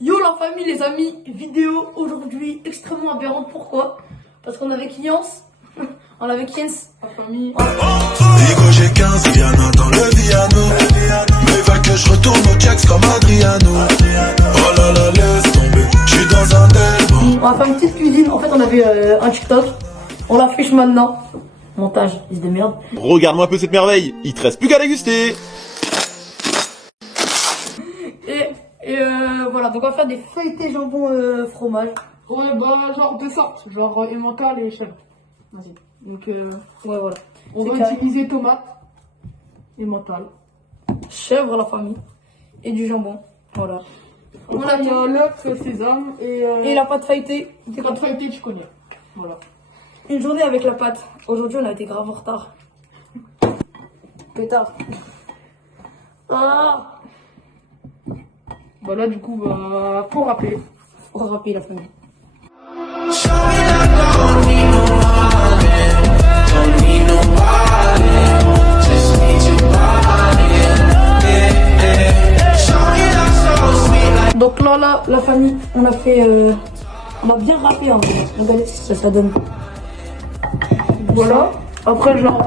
Yo la famille, les amis, vidéo aujourd'hui extrêmement aberrante. Pourquoi? Parce qu'on est avec Yance, on est avec Jens, la famille. Digo j'ai 15, Viana dans le piano. Mais va que je retourne au Jax comme Adriano. Oh là là, laisse tomber, je suis dans un démon. On va faire une petite cuisine. En fait, on avait un TikTok, on l'affiche maintenant. Montage, il se démerde. Regarde-moi un peu cette merveille, il te reste plus qu'à déguster. Et voilà, donc on va faire des feuilletés jambon fromage. Ouais, bah, genre deux sortes, genre emmental et chèvre. Vas-y. Donc, ouais, voilà. On C'est va carré. utiliser tomate et mental. Chèvre, la famille. Et du jambon. Voilà. On a mis l'œuf, sésame Et la pâte feuilletée. c'est pas feuilleté, tu connais. Voilà. Une journée avec la pâte. Aujourd'hui, on a été grave en retard. Pétard. Ah! Bah là, du coup, bah, faut râper. Faut rappeler la famille. Donc là, la famille, on a fait, on a bien râpé, hein. Regardez ce que ça donne. Voilà. Après, genre,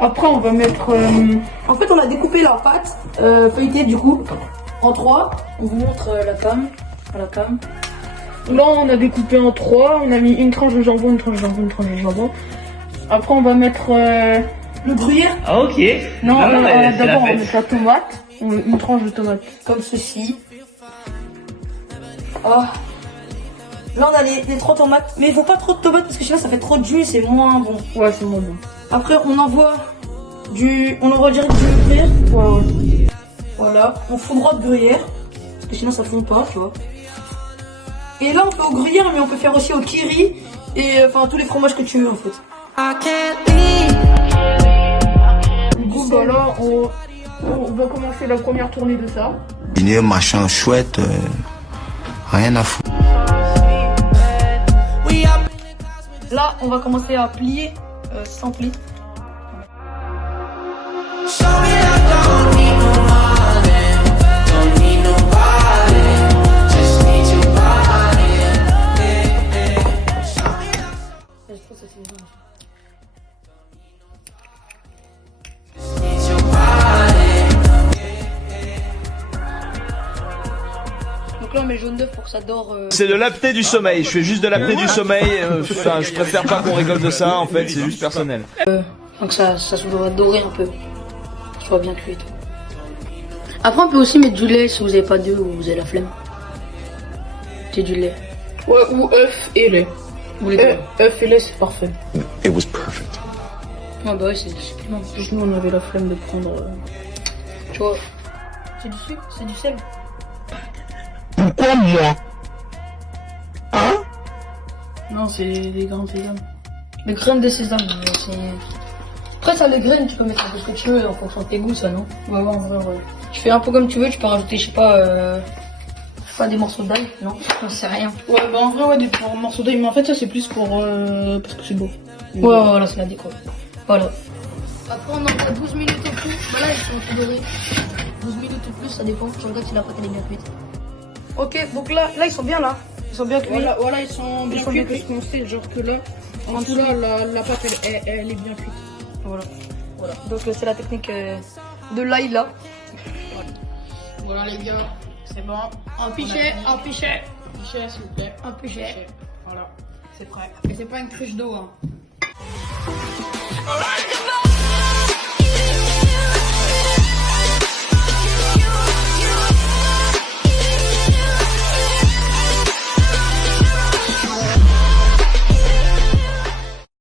après, on va mettre. En fait, on a découpé la pâte feuilletée du coup en trois. On vous montre la cam, à la cam. Là, on a découpé en trois. On a mis une tranche de jambon, une tranche de jambon, une tranche de jambon. Après, on va mettre. Le gruyère, Ah, ok. Non, Ah, ouais, c'est la d'abord, on va fête. mettre la tomate. Une tranche de tomate. comme ceci. Ah. Là, on a les trois tomates, mais il faut pas trop de tomates parce que sinon ça fait trop de jus et c'est moins bon. Ouais, c'est moins bon. Après, on envoie direct du gruyère. Ouais. Voilà, on fout droit de gruyère parce que sinon ça fond pas, tu vois. Et là, on fait au gruyère, mais on peut faire aussi au kiri et enfin tous les fromages que tu veux en fait. Du coup, bah là, on va commencer la première tournée de ça. Dîner, machin chouette, rien à foutre. Là, on va commencer à plier sans pli. Donc là, on met le jaune d'œuf pour que ça dort. C'est de l'apnée du sommeil, je fais juste de l'apnée du sommeil, enfin je préfère pas qu'on rigole de ça, en fait c'est juste personnel. Donc ça doit dorer un peu. Que ça soit bien cuit et tout. Après, on peut aussi mettre du lait si vous avez pas d'œuf ou vous avez la flemme. C'est du lait. Ouais, ou œuf et lait. Vous les deux. œuf et lait, c'est parfait. It was perfect. Ah bah ouais, c'est supplément. Juste nous, on avait la flemme de prendre. Tu vois. C'est du sucre, c'est du sel. Pourquoi moi? Non, c'est des grains de sésame. Les graines de sésame, c'est... Après ça, les graines, tu peux mettre un peu ce que tu veux en fonction de tes goûts, ça, non? Ouais, ouais, en vrai, ouais. Tu fais un peu comme tu veux, tu peux rajouter, je sais pas des morceaux d'ail, non? J'en sais rien. Ouais, bah en vrai, ouais, des morceaux d'ail, mais en fait, ça, c'est plus pour. Parce que c'est beau. Ouais, voilà, c'est la déco. Voilà. Après, on envoie 12 minutes au plus. Bah là, ils sont tout dorés. 12 minutes ou plus, ça dépend. Tu regardes si la pâte elle est bien cuite. Ok, donc là, ils sont bien là. Ils sont bien cuits. Voilà, ils sont bien cuits parce qu'on sait, genre que là, en dessous, là, la pâte, elle est bien cuite. Voilà. Donc c'est la technique de l'ail là. Voilà, les gars, c'est bon. Un pichet, un pichet. Pichet, s'il vous plaît. Un pichet. Voilà, c'est prêt. Et c'est pas une cruche d'eau, hein.